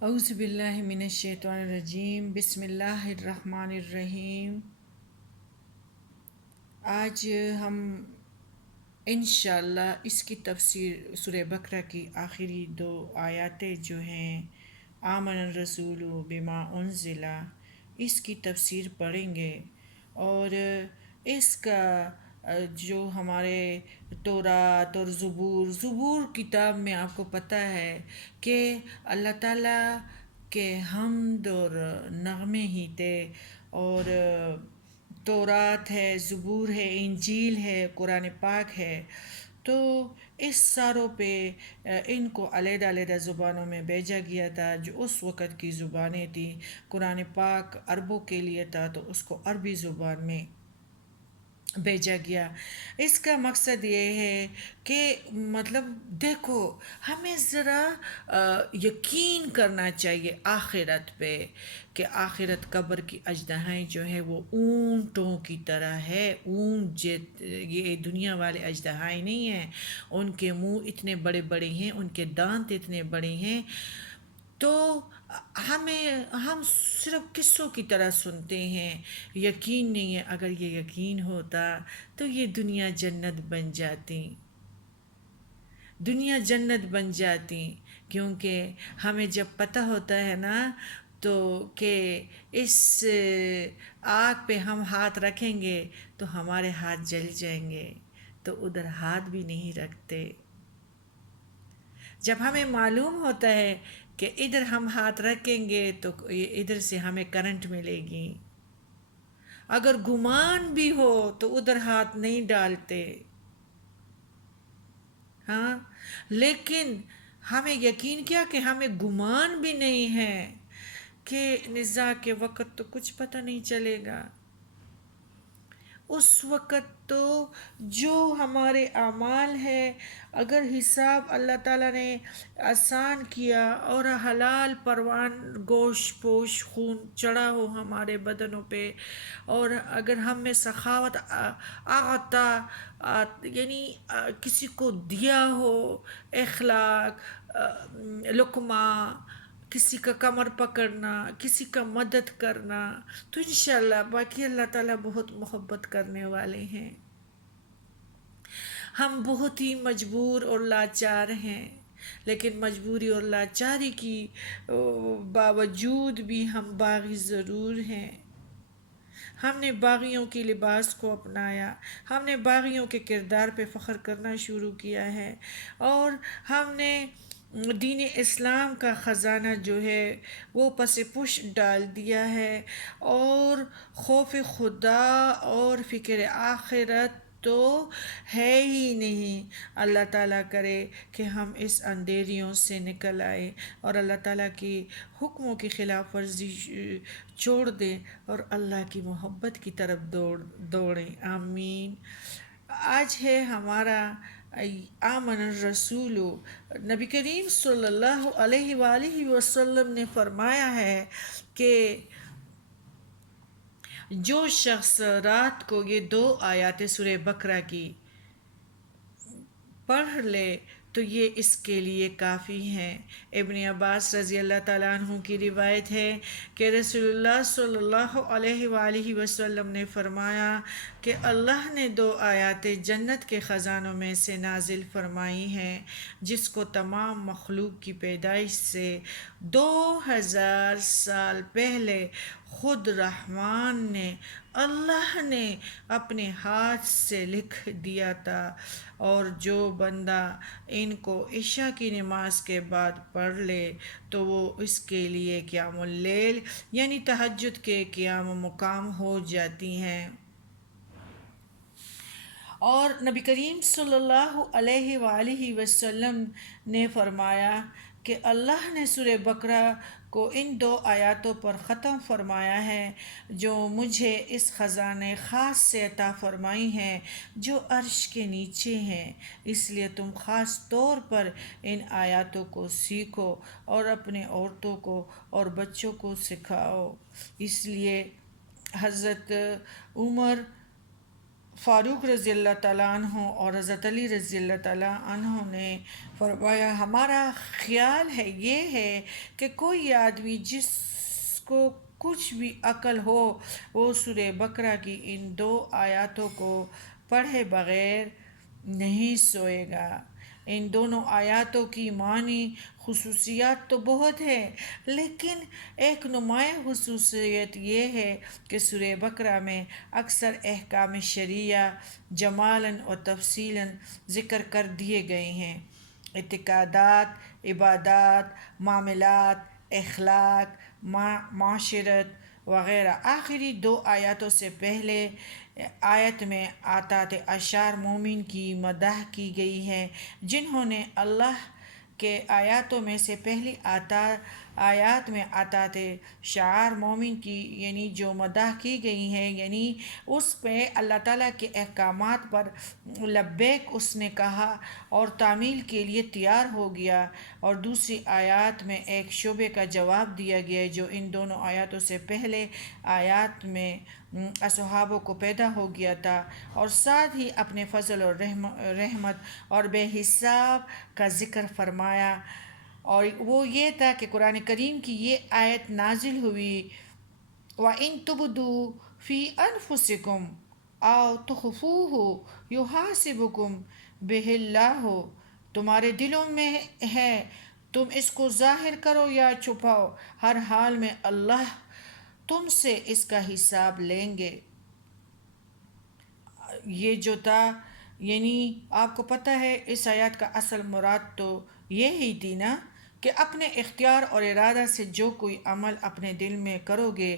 اعوذ باللہ من الشیطان الرجیم، بسم اللہ الرحمن الرحیم۔ آج ہم انشاءاللہ اس کی تفسیر سورہ بقرہ کی آخری دو آیاتیں جو ہیں آمن الرسول بما انزل، اس کی تفسیر پڑھیں گے۔ اور اس کا جو ہمارے تورات اور زبور کتاب میں آپ کو پتہ ہے کہ اللہ تعالیٰ کے حمد اور نغمے ہی تھے، اور تورات ہے، زبور ہے، انجیل ہے، قرآن پاک ہے، تو اس ساروں پہ ان کو علیحدہ علیحدہ زبانوں میں بھیجا گیا تھا جو اس وقت کی زبانیں تھیں۔ قرآن پاک عربوں کے لیے تھا تو اس کو عربی زبان میں بھیجا گیا۔ اس کا مقصد یہ ہے کہ مطلب دیکھو، ہمیں ذرا یقین کرنا چاہیے آخرت پہ، کہ آخرت قبر کی اژدہائیں جو ہے وہ اونٹوں کی طرح ہے۔ اونٹ یہ دنیا والے اژدہائیں نہیں ہیں، ان کے منہ اتنے بڑے بڑے ہیں، ان کے دانت اتنے بڑے ہیں، تو ہم صرف قصوں کی طرح سنتے ہیں، یقین نہیں ہے۔ اگر یہ یقین ہوتا تو یہ دنیا جنت بن جاتی، دنیا جنت بن جاتی، کیونکہ ہمیں جب پتہ ہوتا ہے نا تو کہ اس آگ پہ ہم ہاتھ رکھیں گے تو ہمارے ہاتھ جل جائیں گے، تو ادھر ہاتھ بھی نہیں رکھتے۔ جب ہمیں معلوم ہوتا ہے کہ ادھر ہم ہاتھ رکھیں گے تو ادھر سے ہمیں کرنٹ ملے گی، اگر گمان بھی ہو تو ادھر ہاتھ نہیں ڈالتے، ہاں۔ لیکن ہمیں یقین کیا کہ ہمیں گمان بھی نہیں ہے کہ نزاع کے وقت تو کچھ پتہ نہیں چلے گا، اس وقت تو جو ہمارے اعمال ہے، اگر حساب اللہ تعالیٰ نے آسان کیا اور حلال پروان گوشت پوش خون چڑھا ہو ہمارے بدنوں پہ، اور اگر ہم میں سخاوت آتا یعنی کسی کو دیا ہو، اخلاق، لقمہ، کسی کا کمر پکڑنا، کسی کا مدد کرنا، تو انشاءاللہ باقی اللہ تعالیٰ بہت محبت کرنے والے ہیں۔ ہم بہت ہی مجبور اور لاچار ہیں، لیکن مجبوری اور لاچاری کی باوجود بھی ہم باغی ضرور ہیں۔ ہم نے باغیوں کی لباس کو اپنایا، ہم نے باغیوں کے کردار پہ فخر کرنا شروع کیا ہے، اور ہم نے دین اسلام کا خزانہ جو ہے وہ پس پش ڈال دیا ہے، اور خوف خدا اور فکر آخرت تو ہے ہی نہیں۔ اللہ تعالیٰ کرے کہ ہم اس اندھیریوں سے نکل آئے اور اللہ تعالیٰ کی حکموں کی خلاف ورزی چھوڑ دیں اور اللہ کی محبت کی طرف دوڑیں، آمین۔ آج ہے ہمارا آمن الرسول۔ نبی کریم صلی اللہ علیہ وآلہ وسلم نے فرمایا ہے کہ جو شخص رات کو یہ دو آیات سورہ بقرہ کی پڑھ لے تو یہ اس کے لیے کافی ہیں۔ ابن عباس رضی اللہ تعالیٰ عنہ کی روایت ہے کہ رسول اللہ صلی اللہ علیہ وآلہ وسلم نے فرمایا کہ اللہ نے دو آیات جنت کے خزانوں میں سے نازل فرمائی ہیں، جس کو تمام مخلوق کی پیدائش سے 2000 سال پہلے خود رحمان نے، اللہ نے اپنے ہاتھ سے لکھ دیا تھا، اور جو بندہ ان کو عشاء کی نماز کے بعد پڑھ لے تو وہ اس کے لیے قیام اللیل یعنی تہجد کے قیام مقام ہو جاتی ہیں۔ اور نبی کریم صلی اللہ علیہ وآلہ وسلم نے فرمایا کہ اللہ نے سورہ بقرہ کو ان دو آیاتوں پر ختم فرمایا ہے جو مجھے اس خزانے خاص سے عطا فرمائی ہیں جو عرش کے نیچے ہیں، اس لیے تم خاص طور پر ان آیاتوں کو سیکھو اور اپنے عورتوں کو اور بچوں کو سکھاؤ۔ اس لیے حضرت عمر فاروق رضی اللہ تعالیٰ عنہ اور حضرت علی رضی اللہ تعالیٰ عنہ نے فرمایا، ہمارا خیال ہے یہ ہے کہ کوئی آدمی جس کو کچھ بھی عقل ہو وہ سورہ بقرہ کی ان 2 آیاتوں کو پڑھے بغیر نہیں سوئے گا۔ ان دونوں آیاتوں کی معنی خصوصیات تو بہت ہیں، لیکن ایک نمایاں خصوصیت یہ ہے کہ سورہ بقرہ میں اکثر احکام شرعیہ جمالاً و تفصیلاً ذکر کر دیے گئے ہیں۔ اعتقادات، عبادات، معاملات، اخلاق، معاشرت وغیرہ۔ آخری 2 آیاتوں سے پہلے آیت میں آیات اشعار مومن کی مدح کی گئی ہے، جنہوں نے اللہ کے آیاتوں میں سے پہلی آیات میں آیات شعار مومن کی یعنی جو مدح کی گئی ہیں، یعنی اس پہ اللہ تعالیٰ کے احکامات پر لبیک اس نے کہا اور تعمیل کے لیے تیار ہو گیا، اور دوسری آیات میں ایک شبہے کا جواب دیا گیا جو ان دونوں آیاتوں سے پہلے آیات میں اصحابوں کو پیدا ہو گیا تھا، اور ساتھ ہی اپنے فضل اور رحمت اور بے حساب کا ذکر فرمایا، اور وہ یہ تھا کہ قرآن کریم کی یہ آیت نازل ہوئی، وَإِن تُبْدُوا فِي أَنفُسِكُمْ أَوْ تُخْفُوهُ يُحَاسِبْكُم بِهِ اللَّهُ، تمہارے دلوں میں ہے، تم اس کو ظاہر کرو یا چھپاؤ، ہر حال میں اللہ تم سے اس کا حساب لیں گے۔ یہ جو تھا یعنی آپ کو پتہ ہے اس آیات کا اصل مراد تو یہی تھی نا کہ اپنے اختیار اور ارادہ سے جو کوئی عمل اپنے دل میں کرو گے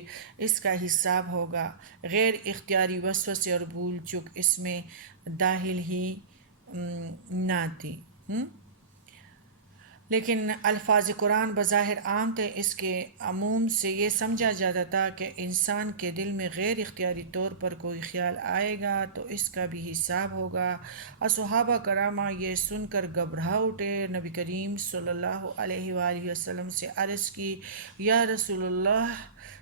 اس کا حساب ہوگا، غیر اختیاری وسوسے اور بھول چک اس میں داخل ہی نہ تھی۔ لیکن الفاظ قرآن بظاہر عام تھے، اس کے عموم سے یہ سمجھا جاتا تھا کہ انسان کے دل میں غیر اختیاری طور پر کوئی خیال آئے گا تو اس کا بھی حساب ہوگا۔ صحابہ کرامہ یہ سن کر گھبرا اٹھے، نبی کریم صلی اللہ علیہ وآلہ وسلم سے عرض کی، یا رسول اللہ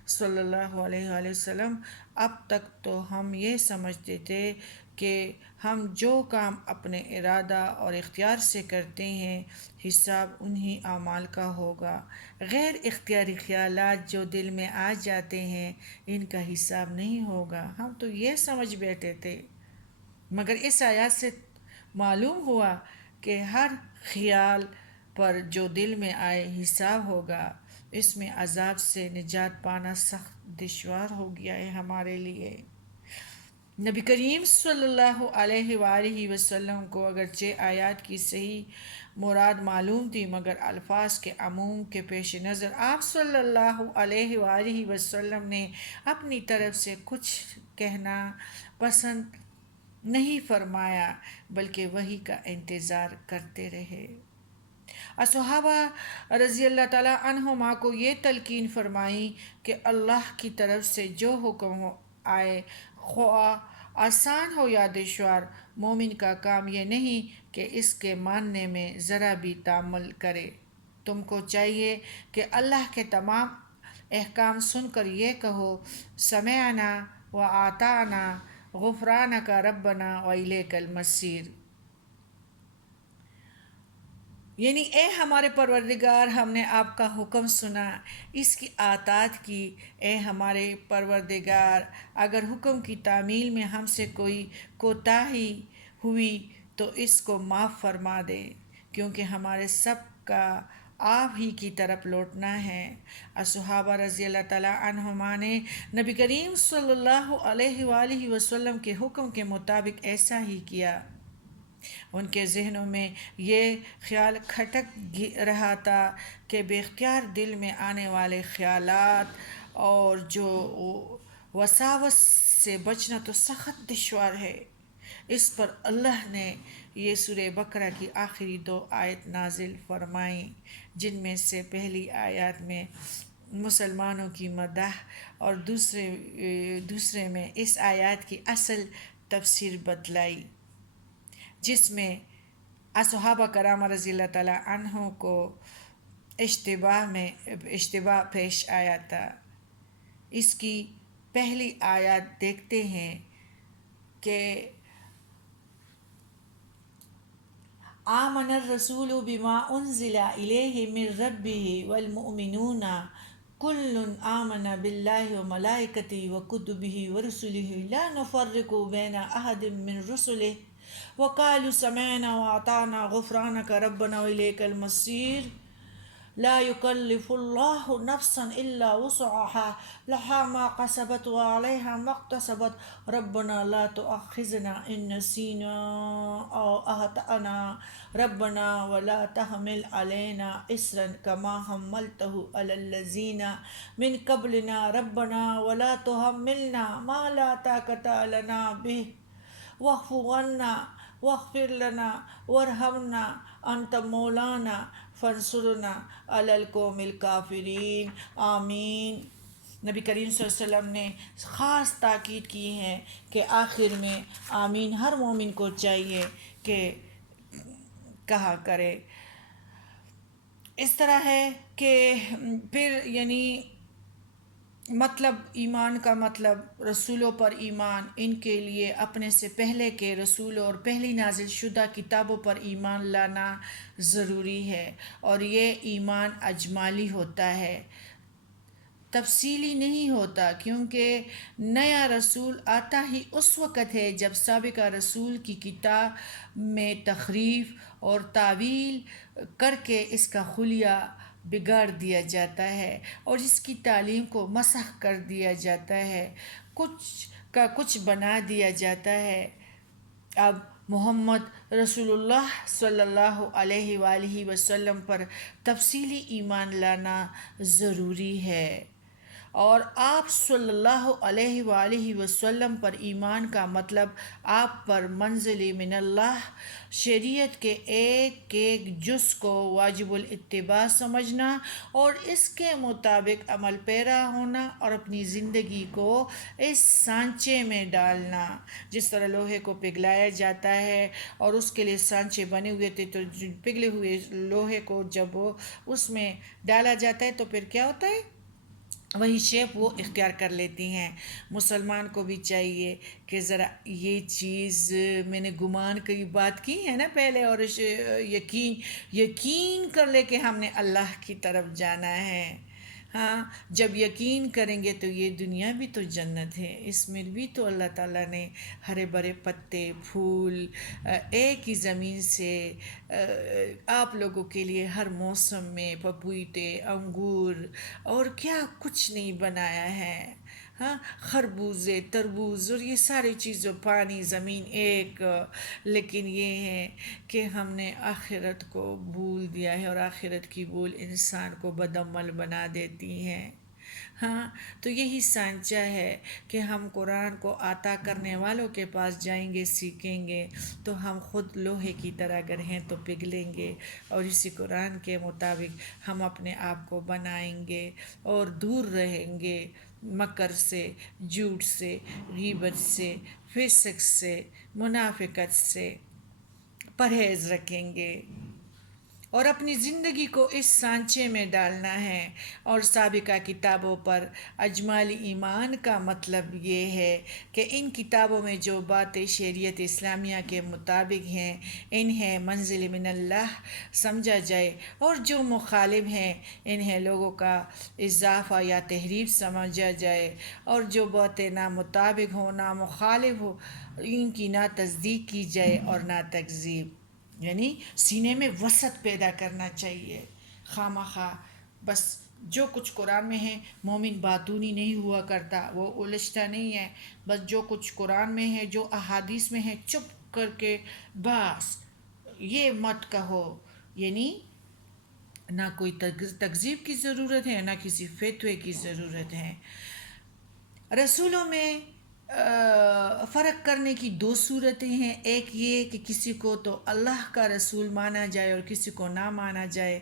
صلی اللہ علیہ وآلہ وسلم، اب تک تو ہم یہ سمجھتے تھے کہ ہم جو کام اپنے ارادہ اور اختیار سے کرتے ہیں حساب انہی اعمال کا ہوگا، غیر اختیاری خیالات جو دل میں آ جاتے ہیں ان کا حساب نہیں ہوگا، ہم تو یہ سمجھ بیٹھے تھے۔ مگر اس آیات سے معلوم ہوا کہ ہر خیال پر جو دل میں آئے حساب ہوگا، اس میں عذاب سے نجات پانا سخت دشوار ہو گیا ہے ہمارے لیے۔ نبی کریم صلی اللہ علیہ وآلہ وسلم کو اگرچہ آیات کی صحیح مراد معلوم تھی، مگر الفاظ کے عموم کے پیش نظر آپ صلی اللہ علیہ وآلہ وسلم نے اپنی طرف سے کچھ کہنا پسند نہیں فرمایا، بلکہ وحی کا انتظار کرتے رہے۔ صحابہ رضی اللہ تعالیٰ عنہما کو یہ تلقین فرمائی کہ اللہ کی طرف سے جو حکم آئے خواہ آسان ہو یا دشوار، مومن کا کام یہ نہیں کہ اس کے ماننے میں ذرا بھی تامل کرے۔ تم کو چاہیے کہ اللہ کے تمام احکام سن کر یہ کہو، سمعنا وأطعنا غفرانک ربنا وإلیک المصیر، یعنی اے ہمارے پروردگار، ہم نے آپ کا حکم سنا، اس کی اطاعت کی۔ اے ہمارے پروردگار، اگر حکم کی تعمیل میں ہم سے کوئی کوتاہی ہوئی تو اس کو معاف فرما دے، کیونکہ ہمارے سب کا آپ ہی کی طرف لوٹنا ہے۔ صحابہ رضی اللہ تعالیٰ عنہما نے نبی کریم صلی اللہ علیہ وآلہ وسلم کے حکم کے مطابق ایسا ہی کیا۔ ان کے ذہنوں میں یہ خیال کھٹک رہا تھا کہ بے اختیار دل میں آنے والے خیالات اور جو وساوس سے بچنا تو سخت دشوار ہے۔ اس پر اللہ نے یہ سورہ بقرہ کی آخری 2 آیت نازل فرمائیں، جن میں سے پہلی آیات میں مسلمانوں کی مدح اور دوسرے میں اس آیات کی اصل تفسیر بتلائی، جس میں صحابہ کرام رضی اللہ تعالیٰ عنہ کو اشتباہ پیش آیا تھا۔ اس کی پہلی آیات دیکھتے ہیں، کہ آمن الرسول بما انزل الیہ من ربہ والمؤمنون کل آمن باللہ وملائکتہ وکتبہ ورسلہ لا نفرق بین احد من رسلہ وقالوا سمعنا واطعنا غفرانک ربنا والیک المصیر لا يكلف الله نفسا إلا وسعها لها ما كسبت وعليها ما اكتسبت ربنا لا تؤاخذنا إن نسينا أو أخطأنا ربنا ولا تحمل علينا إصرا كما حملته على الذين من قبلنا ربنا ولا تحملنا ما لا طاقة لنا به واعف عنا واغفر لنا وارحمنا انت مولانا فانصرنا علی القوم الکافرین آمین۔ نبی کریم صلی اللہ علیہ وسلم نے خاص تاکید کی ہے کہ آخر میں آمین ہر مومن کو چاہیے کہ کہا کرے۔ اس طرح ہے کہ پھر یعنی مطلب ایمان کا مطلب رسولوں پر ایمان، ان کے لیے اپنے سے پہلے کے رسولوں اور پہلی نازل شدہ کتابوں پر ایمان لانا ضروری ہے، اور یہ ایمان اجمالی ہوتا ہے، تفصیلی نہیں ہوتا، کیونکہ نیا رسول آتا ہی اس وقت ہے جب سابقہ رسول کی کتاب میں تحریف اور تعویل کر کے اس کا خلیہ بگاڑ دیا جاتا ہے اور اس کی تعلیم کو مسخ کر دیا جاتا ہے، کچھ کا کچھ بنا دیا جاتا ہے۔ اب محمد رسول اللہ صلی اللہ علیہ وآلہ وسلم پر تفصیلی ایمان لانا ضروری ہے، اور آپ صلی اللہ علیہ وآلہ وسلم پر ایمان کا مطلب آپ پر منزل من اللہ، شریعت کے ایک ایک جز کو واجب الاتباع سمجھنا اور اس کے مطابق عمل پیرا ہونا، اور اپنی زندگی کو اس سانچے میں ڈالنا، جس طرح لوہے کو پگھلایا جاتا ہے اور اس کے لیے سانچے بنے ہوئے تھے، تو پگھلے ہوئے لوہے کو جب اس میں ڈالا جاتا ہے تو پھر کیا ہوتا ہے، وہی شیپ وہ اختیار کر لیتی ہیں۔ مسلمان کو بھی چاہیے کہ ذرا یہ چیز میں نے گمان کی بات کی ہے نا پہلے، اور یقین کر لے کہ ہم نے اللہ کی طرف جانا ہے۔ ہاں، جب یقین کریں گے تو یہ دنیا بھی تو جنت ہے، اس میں بھی تو اللہ تعالیٰ نے ہرے بھرے پتے پھول ایک ہی زمین سے آپ لوگوں کے لیے ہر موسم میں پپیتے انگور اور کیا کچھ نہیں بنایا ہے، ہاں، خربوزے تربوز اور یہ ساری چیزوں، پانی زمین ایک، لیکن یہ ہے کہ ہم نے آخرت کو بھول دیا ہے، اور آخرت کی بھول انسان کو بدعمل بنا دیتی ہے۔ ہاں، تو یہی سانچہ ہے کہ ہم قرآن کو عطا کرنے والوں کے پاس جائیں گے، سیکھیں گے، تو ہم خود لوہے کی طرح اگر ہیں تو پگھلیں گے، اور اسی قرآن کے مطابق ہم اپنے آپ کو بنائیں گے اور دور رہیں گے مکر سے، جھوٹ سے، غیبت سے، فسق سے، منافقت سے پرہیز رکھیں گے، اور اپنی زندگی کو اس سانچے میں ڈالنا ہے۔ اور سابقہ کتابوں پر اجمالی ایمان کا مطلب یہ ہے کہ ان کتابوں میں جو باتیں شریعت اسلامیہ کے مطابق ہیں انہیں منزل من اللہ سمجھا جائے، اور جو مخالف ہیں انہیں لوگوں کا اضافہ یا تحریف سمجھا جائے، اور جو باتیں نامطابق ہوں، نامخالف ہو، ان کی نہ تصدیق کی جائے اور نہ تکذیب، یعنی سینے میں وسعت پیدا کرنا چاہیے۔ خواہ بس جو کچھ قرآن میں ہے، مومن باتونی نہیں ہوا کرتا، وہ الجھتا نہیں ہے، بس جو کچھ قرآن میں ہے، جو احادیث میں ہے، چپ کر کے بس یہ مت کہو، یعنی نہ کوئی تکذیب کی ضرورت ہے، نہ کسی فتوے کی ضرورت ہے۔ رسولوں میں فرق کرنے کی دو صورتیں ہیں، ایک یہ کہ کسی کو تو اللہ کا رسول مانا جائے اور کسی کو نہ مانا جائے،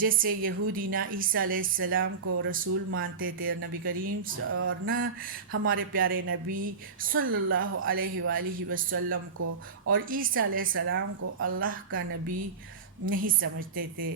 جیسے یہودی نہ عیسیٰ علیہ السلام کو رسول مانتے تھے، اور نبی کریم اور نہ ہمارے پیارے نبی صلی اللہ علیہ وآلہ وسلم کو اور عیسیٰ علیہ السلام کو اللہ کا نبی نہیں سمجھتے تھے،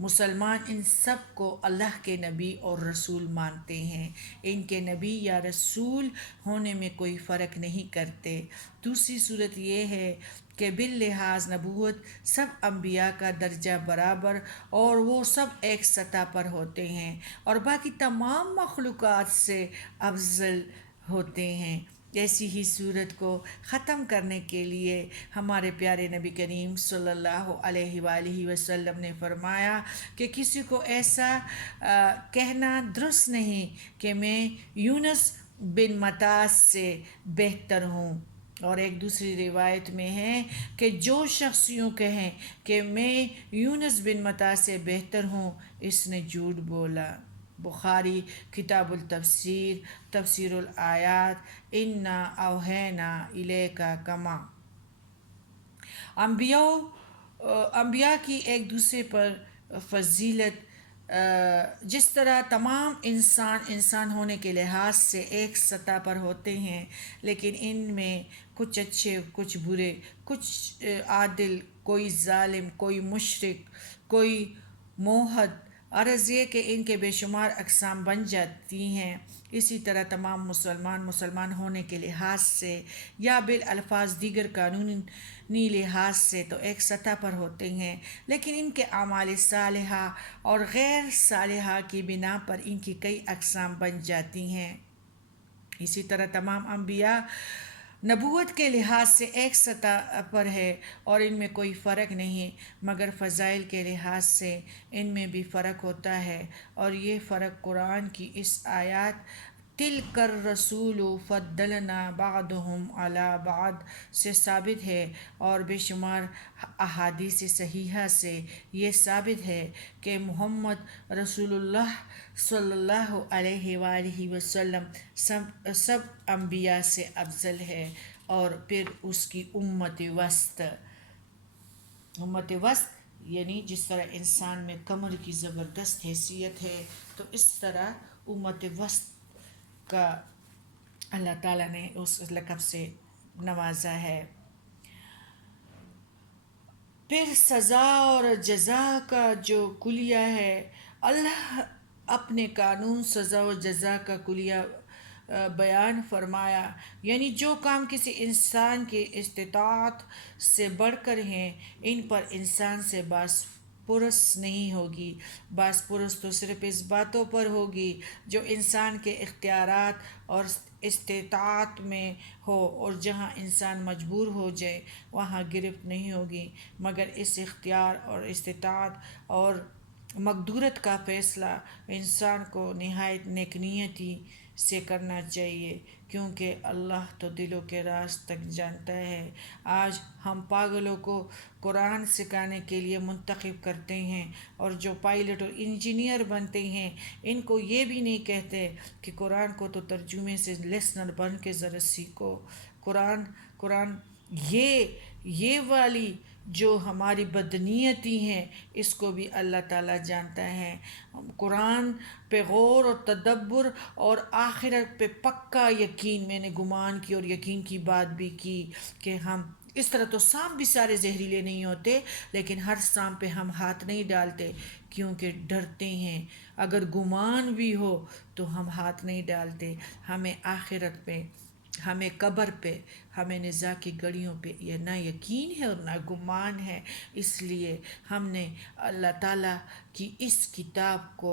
مسلمان ان سب کو اللہ کے نبی اور رسول مانتے ہیں، ان کے نبی یا رسول ہونے میں کوئی فرق نہیں کرتے۔ دوسری صورت یہ ہے کہ باللحاظ نبوت سب انبیاء کا درجہ برابر اور وہ سب ایک سطح پر ہوتے ہیں اور باقی تمام مخلوقات سے افضل ہوتے ہیں۔ ایسی ہی صورت کو ختم کرنے کے لیے ہمارے پیارے نبی کریم صلی اللہ علیہ وآلہ وسلم نے فرمایا کہ کسی کو ایسا کہنا درست نہیں کہ میں یونس بن متی سے بہتر ہوں، اور ایک دوسری روایت میں ہے کہ جو شخص یوں کہیں کہ میں یونس بن متی سے بہتر ہوں، اس نے جھوٹ بولا۔ بخاری کتاب التفسیر تفسیر الآیات انا اوحینا الیک کما۔ انبیاء کی ایک دوسرے پر فضیلت جس طرح تمام انسان ہونے کے لحاظ سے ایک سطح پر ہوتے ہیں، لیکن ان میں کچھ اچھے کچھ برے، کچھ عادل، کوئی ظالم، کوئی مشرک، کوئی موحد، عرض یہ کہ ان کے بے شمار اقسام بن جاتی ہیں۔ اسی طرح تمام مسلمان ہونے کے لحاظ سے یا بالالفاظ دیگر قانونی لحاظ سے تو ایک سطح پر ہوتے ہیں، لیکن ان کے اعمال صالحہ اور غیر صالحہ کی بنا پر ان کی کئی اقسام بن جاتی ہیں۔ اسی طرح تمام انبیاء نبوت کے لحاظ سے ایک سطح پر ہے اور ان میں کوئی فرق نہیں، مگر فضائل کے لحاظ سے ان میں بھی فرق ہوتا ہے، اور یہ فرق قرآن کی اس آیات تِلْکَ الرُّسُلُ فَضَّلْنَا بَعْضَهُمْ عَلَىٰ بَعْضٍ سے ثابت ہے، اور بے شمار احادیث صحیحہ سے یہ ثابت ہے کہ محمد رسول اللہ صلی اللہ علیہ وآلہ وسلم سب انبیاء سے افضل ہے، اور پھر اس کی امت وسط یعنی جس طرح انسان میں کمر کی زبردست حیثیت ہے، تو اس طرح امت وسط کا اللہ تعالیٰ نے اس لقب سے نوازا ہے۔ پھر سزا اور جزا کا جو کلیہ ہے، اللہ اپنے قانون سزا و جزا کا کلیہ بیان فرمایا، یعنی جو کام کسی انسان کی استطاعت سے بڑھ کر ہیں، ان پر انسان سے باس پرس نہیں ہوگی۔ باس پرس تو صرف اس باتوں پر ہوگی جو انسان کے اختیارات اور استطاعت میں ہو، اور جہاں انسان مجبور ہو جائے وہاں گرفت نہیں ہوگی، مگر اس اختیار اور استطاعت اور مقدوریت کا فیصلہ انسان کو نہایت نیک نیتی سے کرنا چاہیے، کیونکہ اللہ تو دلوں کے راز تک جانتا ہے۔ آج ہم پاگلوں کو قرآن سکھانے کے لیے منتخب کرتے ہیں، اور جو پائلٹ اور انجینئر بنتے ہیں ان کو یہ بھی نہیں کہتے کہ قرآن کو تو ترجمے سے لسنر بن کے ذرا سیکھو۔ قرآن یہ والی جو ہماری بدنیتی ہیں اس کو بھی اللہ تعالیٰ جانتا ہے۔ قرآن پہ غور اور تدبر اور آخرت پہ پکا یقین، میں نے گمان کی اور یقین کی بات بھی کی کہ ہم اس طرح تو سانپ بھی سارے زہریلے نہیں ہوتے، لیکن ہر سانپ پہ ہم ہاتھ نہیں ڈالتے کیونکہ ڈرتے ہیں۔ اگر گمان بھی ہو تو ہم ہاتھ نہیں ڈالتے۔ ہمیں آخرت پہ، ہمیں قبر پہ، ہمیں نزاع کی گھڑیوں پہ یہ نہ یقین ہے اور نہ گمان ہے، اس لیے ہم نے اللہ تعالیٰ کی اس کتاب کو،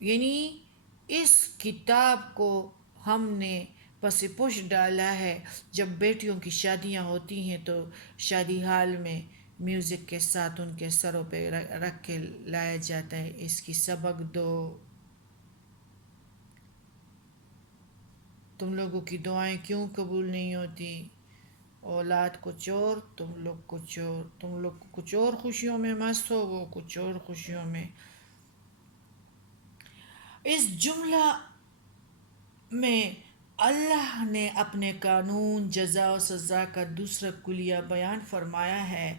یعنی اس کتاب کو ہم نے پس پش ڈالا ہے۔ جب بیٹیوں کی شادیاں ہوتی ہیں تو شادی ہال میں میوزک کے ساتھ ان کے سروں پہ رکھ کے لایا جاتا ہے، اس کی سبق دو، تم لوگوں کی دعائیں کیوں قبول نہیں ہوتی، اولاد کچھ اور تم لوگ کچھ اور، تم لوگ کچھ اور خوشیوں میں مست ہو، وہ کچھ اور خوشیوں میں۔ اس جملہ میں اللہ نے اپنے قانون جزا و سزا کا دوسرا کلیہ بیان فرمایا ہے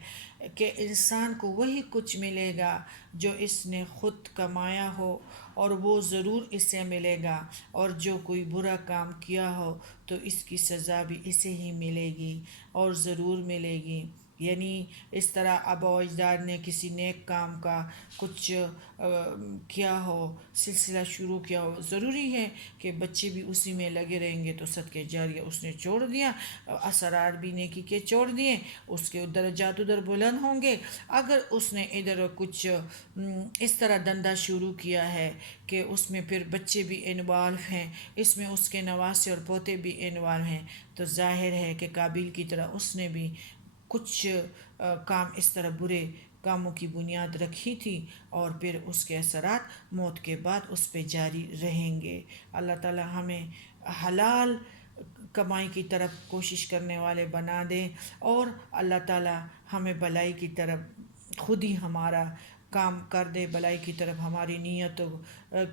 کہ انسان کو وہی کچھ ملے گا جو اس نے خود کمایا ہو، اور وہ ضرور اسے ملے گا، اور جو کوئی برا کام کیا ہو تو اس کی سزا بھی اسے ہی ملے گی اور ضرور ملے گی۔ یعنی اس طرح آبا و اجداد نے کسی نیک کام کا کچھ کیا ہو، سلسلہ شروع کیا ہو، ضروری ہے کہ بچے بھی اسی میں لگے رہیں گے، تو صدقہ جاریہ اس نے چھوڑ دیا، اثرات بھی نیکی کے چھوڑ دیے، اس کے درجات ادھر بلند ہوں گے۔ اگر اس نے ادھر کچھ اس طرح دندہ شروع کیا ہے کہ اس میں پھر بچے بھی انوالو ہیں، اس میں اس کے نواسے اور پوتے بھی انوالو ہیں، تو ظاہر ہے کہ قابل کی طرح اس نے بھی کچھ کام اس طرح برے کاموں کی بنیاد رکھی تھی، اور پھر اس کے اثرات موت کے بعد اس پہ جاری رہیں گے۔ اللہ تعالی ہمیں حلال کمائی کی طرف کوشش کرنے والے بنا دیں، اور اللہ تعالی ہمیں بلائی کی طرف خود ہی ہمارا کام کر دے، بلائی کی طرف ہماری نیتوں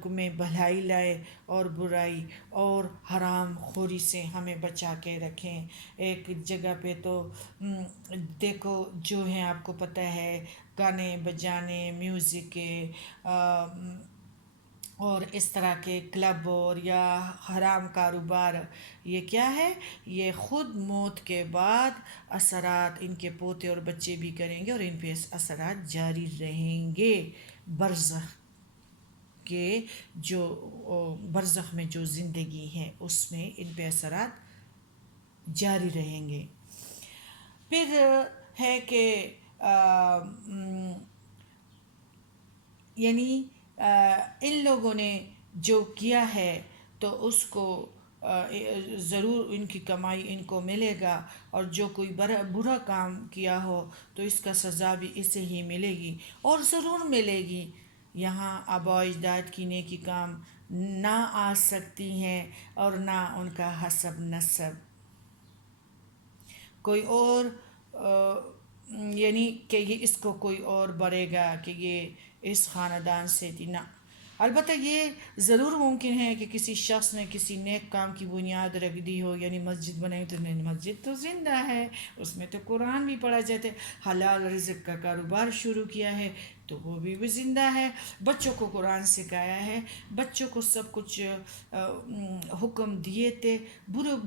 میں بھلائی لائے، اور برائی اور حرام خوری سے ہمیں بچا کے رکھیں۔ ایک جگہ پہ تو دیکھو جو ہیں، آپ کو پتہ ہے، گانے بجانے، میوزک کے اور اس طرح کے کلب اور یا حرام کاروبار، یہ کیا ہے؟ یہ خود موت کے بعد اثرات ان کے پوتے اور بچے بھی کریں گے، اور ان پہ اثرات جاری رہیں گے۔ برزخ کے جو برزخ میں جو زندگی ہے اس میں ان پہ اثرات جاری رہیں گے۔ پھر ہے کہ یعنی ان لوگوں نے جو کیا ہے تو اس کو ضرور ان کی کمائی ان کو ملے گا، اور جو کوئی برا کام کیا ہو تو اس کا سزا بھی اسے ہی ملے گی، اور ضرور ملے گی۔ یہاں آبا و اجداد کی نیکی کام نہ آ سکتی ہیں، اور نہ ان کا حسب نسب کوئی اور یعنی کہ یہ اس کو کوئی اور بڑھے گا کہ یہ اس خاندان سے تھی، نہ۔ البتہ یہ ضرور ممکن ہے کہ کسی شخص نے کسی نیک کام کی بنیاد رکھ دی ہو، یعنی مسجد بنائی، تو مسجد تو زندہ ہے، اس میں تو قرآن بھی پڑھا جاتا ہے، حلال رزق کا کاروبار شروع کیا ہے تو وہ بھی زندہ ہے، بچوں کو قرآن سکھایا ہے، بچوں کو سب کچھ حکم دیے تھے،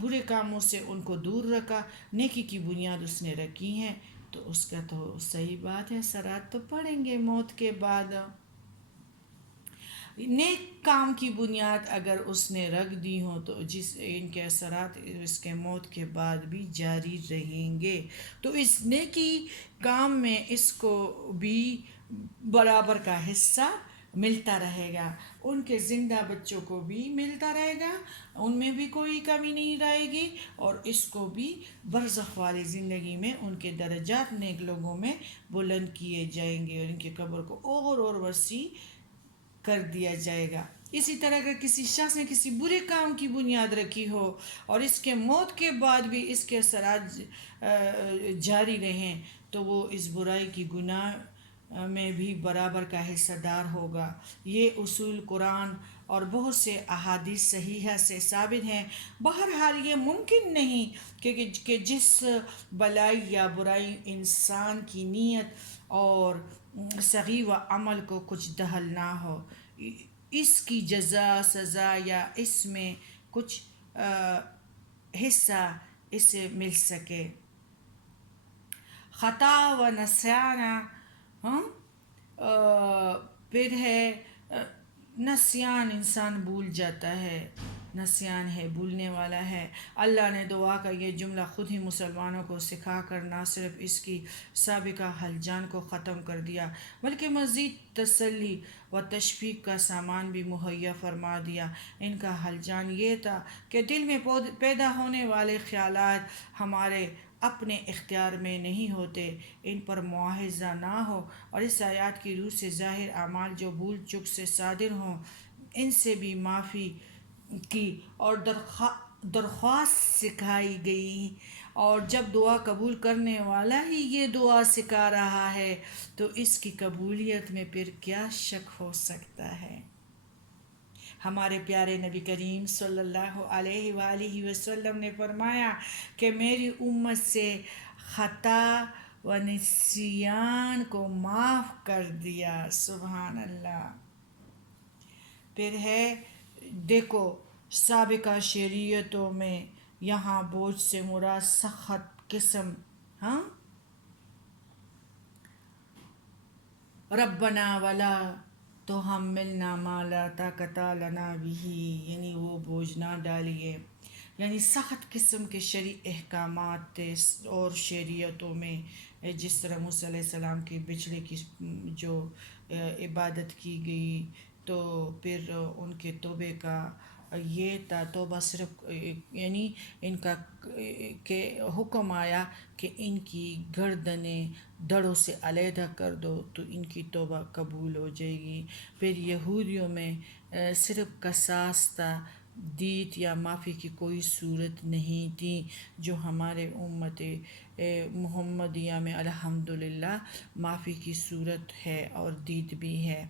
برے کاموں سے ان کو دور رکھا، نیکی کی بنیاد اس نے رکھی ہیں، تو اس کا تو صحیح بات ہے، اثرات تو پڑیں گے موت کے بعد۔ نیک کام کی بنیاد اگر اس نے رکھ دی ہوں تو ان کے اثرات اس کے موت کے بعد بھی جاری رہیں گے، تو اس نیکی کام میں اس کو بھی برابر کا حصہ ملتا رہے گا، ان کے زندہ بچوں کو بھی ملتا رہے گا، ان میں بھی کوئی کمی نہیں رہے گی، اور اس کو بھی برزخ والی زندگی میں ان کے درجات نیک لوگوں میں بلند کیے جائیں گے، اور ان کی قبر کو اور وسیع کر دیا جائے گا۔ اسی طرح اگر کسی شخص نے کسی برے کام کی بنیاد رکھی ہو، اور اس کے موت کے بعد بھی اس کے اثرات جاری رہیں، تو وہ اس برائی کی گناہ میں بھی برابر کا حصہ دار ہوگا۔ یہ اصول قرآن اور بہت سے احادیث صحیحہ سے ثابت ہیں۔ بہرحال یہ ممکن نہیں کہ جس بلائی یا برائی انسان کی نیت اور صحیح و عمل کو کچھ دخل نہ ہو، اس کی جزا سزا یا اس میں کچھ حصہ اسے مل سکے۔ خطا و نسیانہ، پھر ہے نسیان، انسان بھول جاتا ہے، نسیان ہے، بھولنے والا ہے۔ اللہ نے دعا کا یہ جملہ خود ہی مسلمانوں کو سکھا کر نہ صرف اس کی سابقہ ہلچال کو ختم کر دیا، بلکہ مزید تسلی و تشفیق کا سامان بھی مہیا فرما دیا۔ ان کا ہلچال یہ تھا کہ دل میں پیدا ہونے والے خیالات ہمارے اپنے اختیار میں نہیں ہوتے، ان پر مواخذہ نہ ہو، اور اس آیات کی روح سے ظاہر اعمال جو بھول چک سے صادر ہوں، ان سے بھی معافی کی اور درخواست سکھائی گئی، اور جب دعا قبول کرنے والا ہی یہ دعا سکھا رہا ہے تو اس کی قبولیت میں پھر کیا شک ہو سکتا ہے۔ ہمارے پیارے نبی کریم صلی اللہ علیہ وآلہ وسلم نے فرمایا کہ میری امت سے خطا و نسیان کو معاف کر دیا، سبحان اللہ۔ پھر ہے دیکھو سابقہ شریعتوں میں یہاں بوجھ سے مراد سخت قسم ربنا ولا تو ہم ملنا مالا طاقت لنا بھی، یعنی وہ بوجھ نہ ڈالیے، یعنی سخت قسم کے شرعی احکامات تھے اور شریعتوں میں، جس طرح موسیٰ علیہ السلام کی بچڑے کی جو عبادت کی گئی، تو پھر ان کے توبے کا یہ تھا، توبہ صرف یعنی ان کا کہ حکم آیا کہ ان کی گردنیں دڑوں سے علیحدہ کر دو تو ان کی توبہ قبول ہو جائے گی۔ پھر یہودیوں میں صرف قصاص تھا، دیت یا معافی کی کوئی صورت نہیں تھی، جو ہمارے امت محمدیہ میں الحمدللہ معافی کی صورت ہے اور دیت بھی ہے،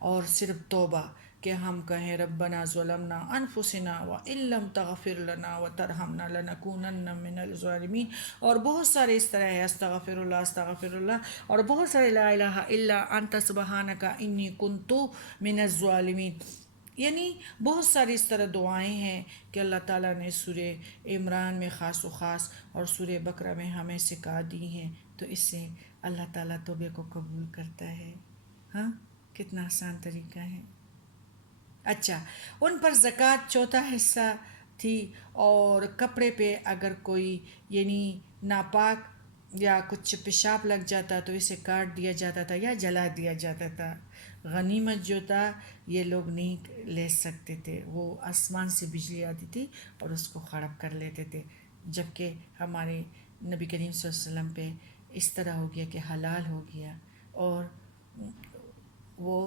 اور صرف توبہ کہ ہم کہیں ربنا ظلمنا انفسنا وان لم تغفر لنا وترحمنا لنکونن من الظالمین، اور بہت سارے اس طرح ہے، استغفر اللہ، اور بہت سارے لا الہ الا انت سبحانک انی کنت من الظالمین، یعنی بہت ساری اس طرح دعائیں ہیں کہ اللہ تعالیٰ نے سورہ عمران میں خاص و خاص اور سورہ بقرہ میں ہمیں سکھا دی ہیں، تو اس سے اللہ تعالیٰ توبے کو قبول کرتا ہے۔ ہاں، کتنا آسان طریقہ ہے۔ اچھا، ان پر زکوٰۃ چوتھا حصہ تھی، اور کپڑے پہ اگر کوئی یعنی ناپاک یا کچھ پیشاب لگ جاتا تو اسے کاٹ دیا جاتا تھا یا جلا دیا جاتا تھا۔ غنیمت جو تھا یہ لوگ نہیں لے سکتے تھے، وہ آسمان سے بجلی آتی تھی اور اس کو خراب کر لیتے تھے، جبکہ ہمارے نبی کریم صلی اللہ علیہ وسلم پہ اس طرح ہو گیا کہ حلال ہو گیا، اور وہ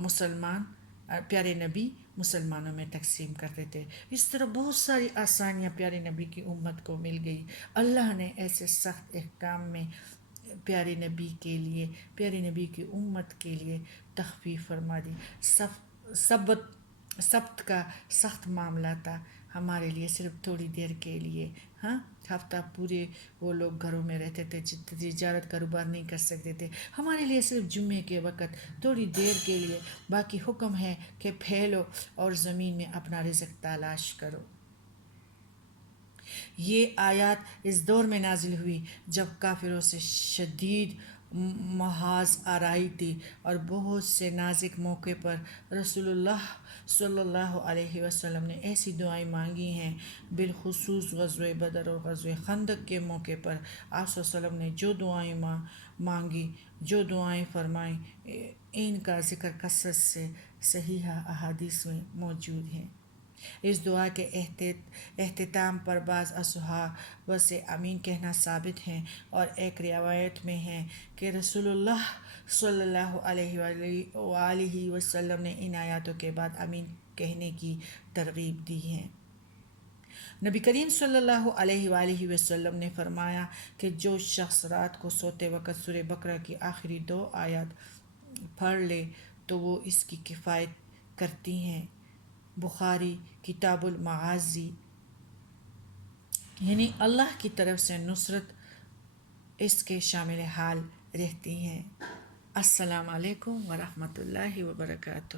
مسلمان پیارے نبی مسلمانوں میں تقسیم کرتے تھے۔ اس طرح بہت ساری آسانیاں پیارے نبی کی امت کو مل گئی۔ اللہ نے ایسے سخت احکام میں پیارے نبی کے لیے، پیارے نبی کی امت کے لیے تخفیف فرما دی۔ سبت کا سخت معاملہ تھا ہمارے لیے، صرف تھوڑی دیر کے لیے، ہاں، ہفتہ پورے وہ لوگ گھروں میں رہتے تھے، تجارت کاروبار نہیں کر سکتے تھے، ہمارے لیے صرف جمعے کے وقت تھوڑی دیر کے لیے، باقی حکم ہے کہ پھیلو اور زمین میں اپنا رزق تلاش کرو۔ یہ آیات اس دور میں نازل ہوئی جب کافروں سے شدید محاذ آ رہی تھی، اور بہت سے نازک موقع پر رسول اللہ صلی اللہ علیہ وسلم نے ایسی دعائیں مانگی ہیں، بالخصوص غزوہ بدر اور غزوہ خندق کے موقع پر آپ صلی اللہ علیہ وسلم نے جو دعائیں مانگی، جو دعائیں فرمائیں، ان کا ذکر کثرت سے صحیحہ احادیث میں موجود ہیں۔ اس دعا کے اختتام پر بعض اصحاب سے آمین کہنا ثابت ہے، اور ایک روایت میں ہے کہ رسول اللہ صلی اللہ علیہ وآلہ وسلم نے ان آیاتوں کے بعد آمین کہنے کی ترغیب دی ہے۔ نبی کریم صلی اللہ علیہ وآلہ وسلم نے فرمایا کہ جو شخص رات کو سوتے وقت سورہ بقرہ کی آخری 2 آیات پڑھ لے تو وہ اس کی کفایت کرتی ہیں۔ بخاری کتاب المغازی، یعنی اللہ کی طرف سے نصرت اس کے شامل حال رہتی ہے۔ السلام علیکم ورحمۃ اللہ وبرکاتہ۔